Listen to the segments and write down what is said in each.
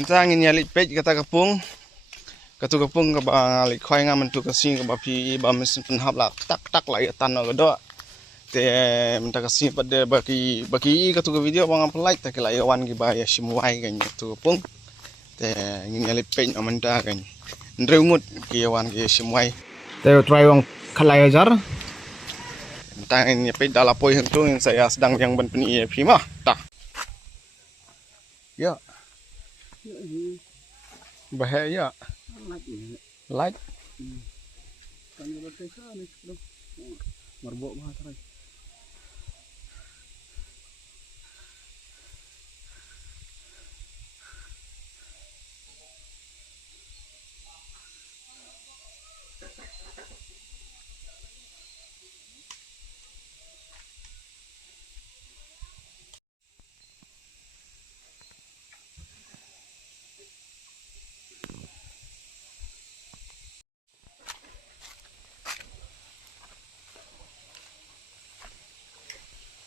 Kita angin nyali pej kata kepung. Katu kepung ke bang alik khoi ngam mentu kasing ke bapi ba mesin penhap lah tak tak lah ya tanah gedo. Te minta kasing pada baki katu ke video bang apply tak lah ya wan ki ba ya simwai kan katu kepung. Te angin nyali pej amanda kan. Ndreungut ki wan ki simwai. Te try wang khalai ajar. Minta angin pej dalapoi hentu yang saya sedang yang ben peni mah tak. Ya. Bahaya. Light. Marbok bahasa.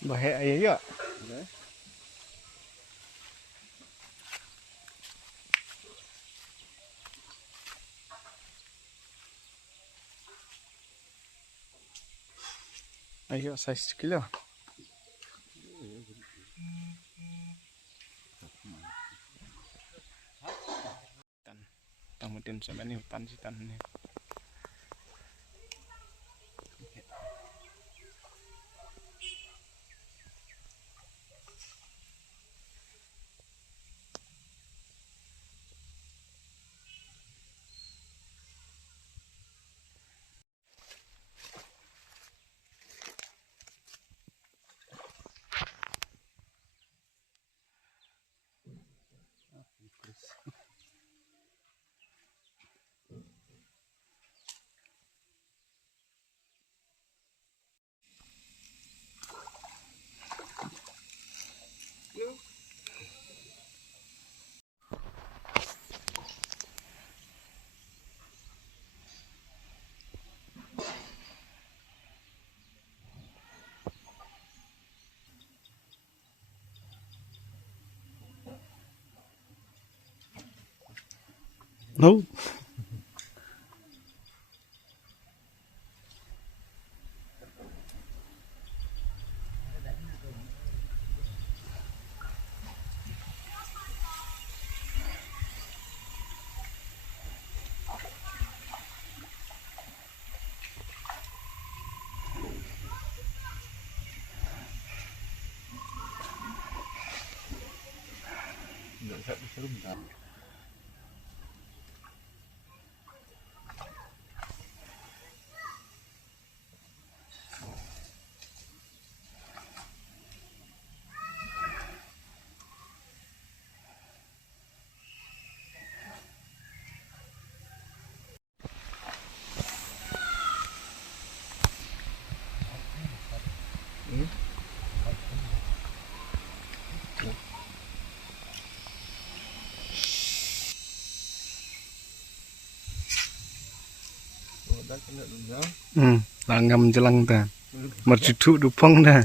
Bahaya ya. Ayo size kilo. Kemudian sampai ini hutan sitan ini. No. Langgam jelang dah. Mercuduk dupang dah.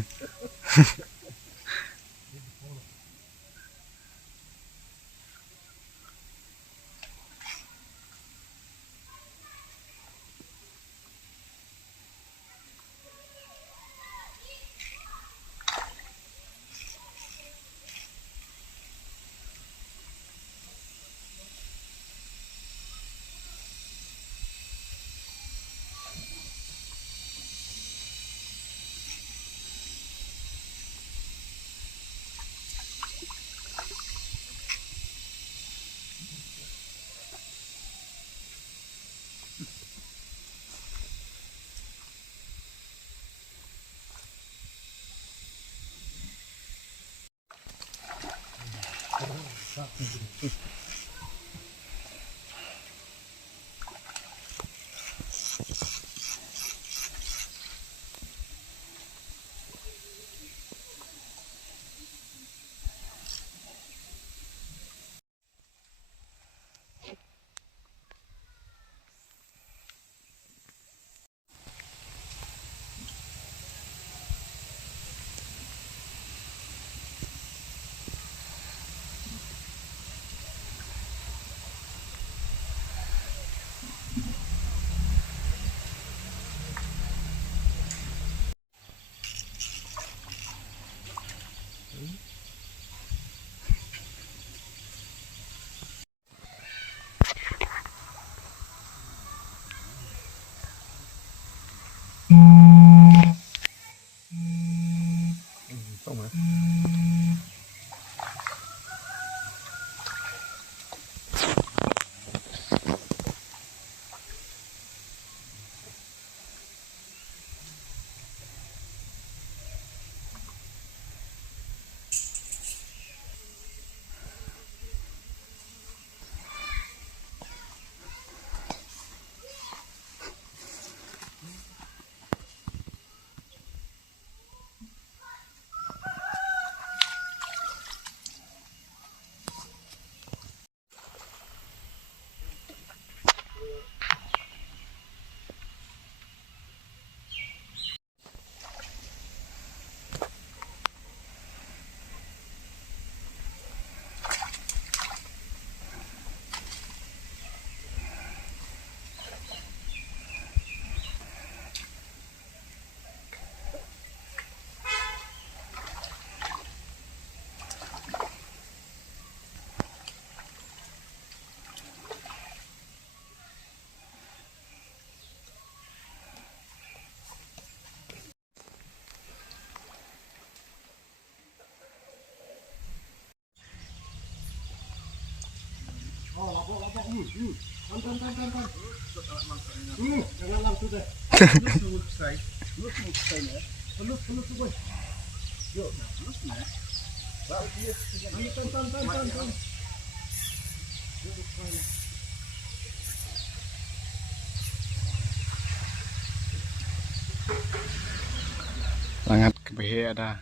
Sangat kebehe ada.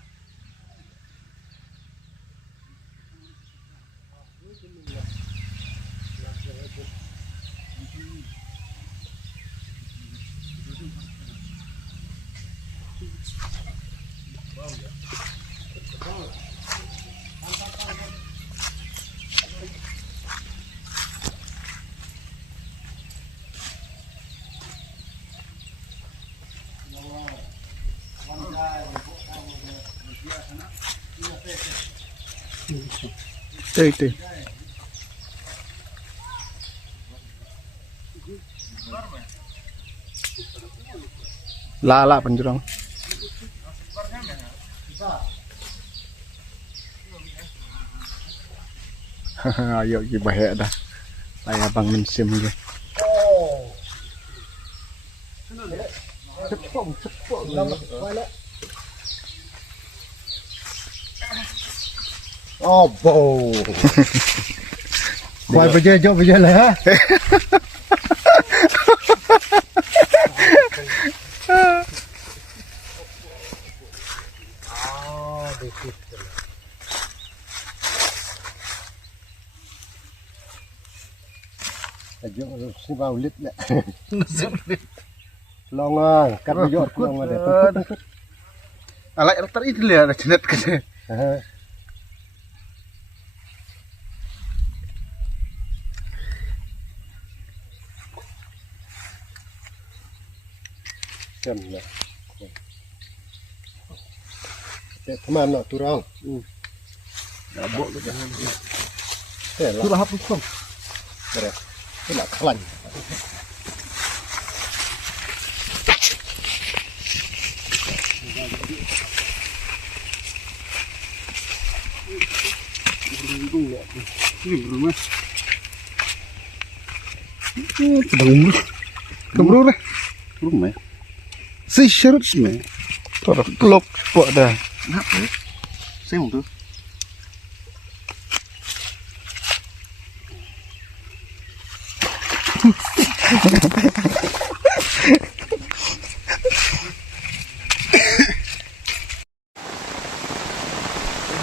Teh. Lala penjurang. Ayo gibah dah. Saya bang mensim ge. Oh, bow. Quay bây giờ là ha. Ayo, si bau lit nè. Long à, cắt bây giờ long mà để. Alai dokter itu lihat jenet ke. Xem nè. Để thăm ăn nọ tu rong. Đã bộ được. Thế là. Tu là hấp không? Đây. Thế là lạnh. Kemru deh. Rumah. Si syarat semua. Tor klok buat dah. Nak apa? Saya mau tu.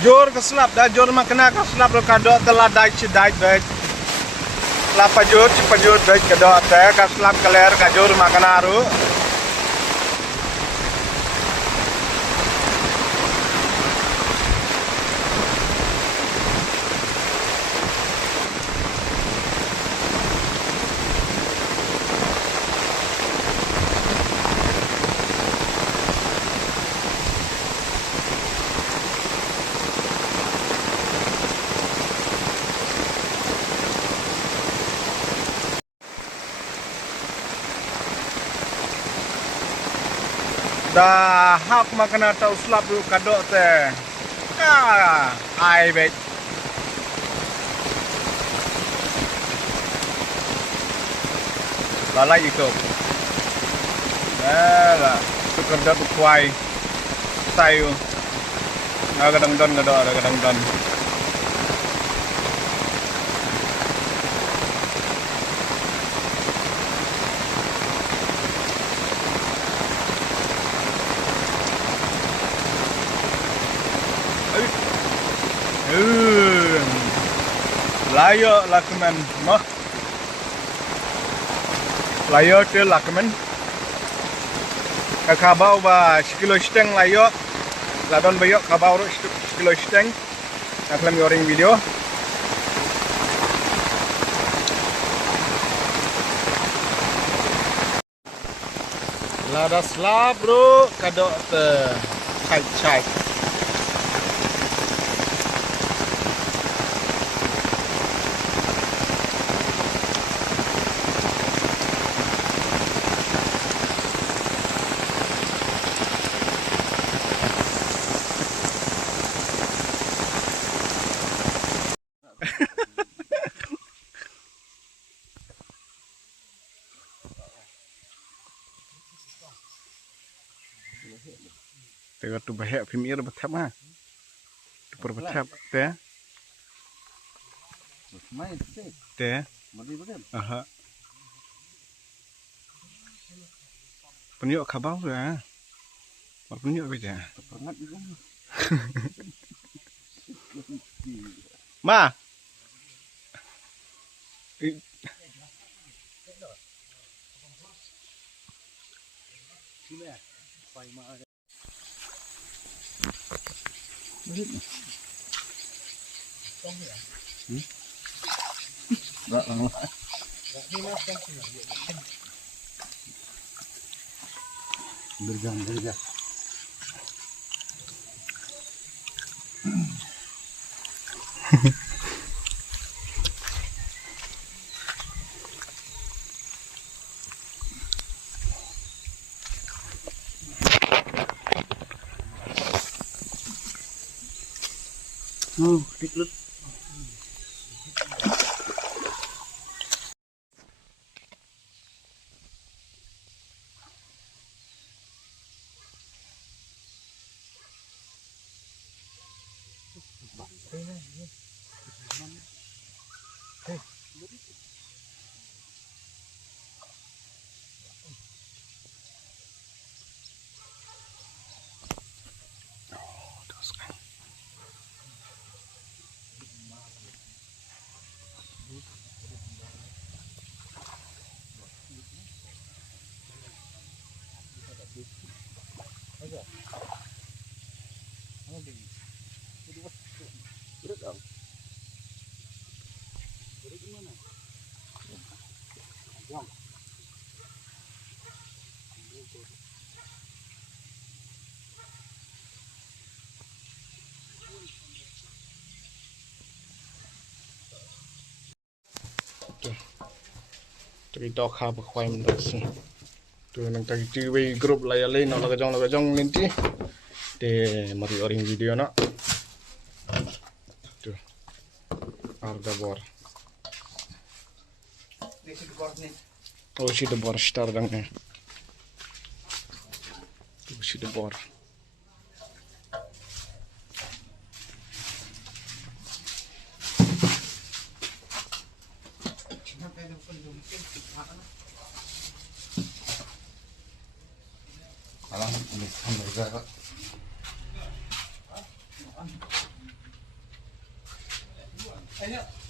Jor keslap dah jor makna keslap lo kado telah dai dai. Lapa jor cepat jor dai kado teh keslap keler kajor makna aru. Dah hap makna tau slap lu kado teh. Ai bet. Lalai itu. Lah, tu kado tu kuai. Sayu. Kadang don kado ada kadang don. Layo lakman mah. Layo tu lakman. Kakabau ba sekilo steng layo. Ladon bayo kabau ro sekilo steng. Naklam yoring video. Lada slap bro kadok te chai. Tengok tu bahaya premier betap ah. Tu berbetap teh. Main tu. Teh. Mari betul. Aha. Penyok khabau tu ah. Mak penyok beja. Pengat juga. Ma. Enggak lama. Berjam. Diklut. Tadi dok khab khoai men dak si. Tu nang tadi TV group layale no laga jong nanti. Te mari oring video na. Tu. Arda bor. Oh si de bor star dang ne. Tu si de bor. Alhamdulillah. Ayo.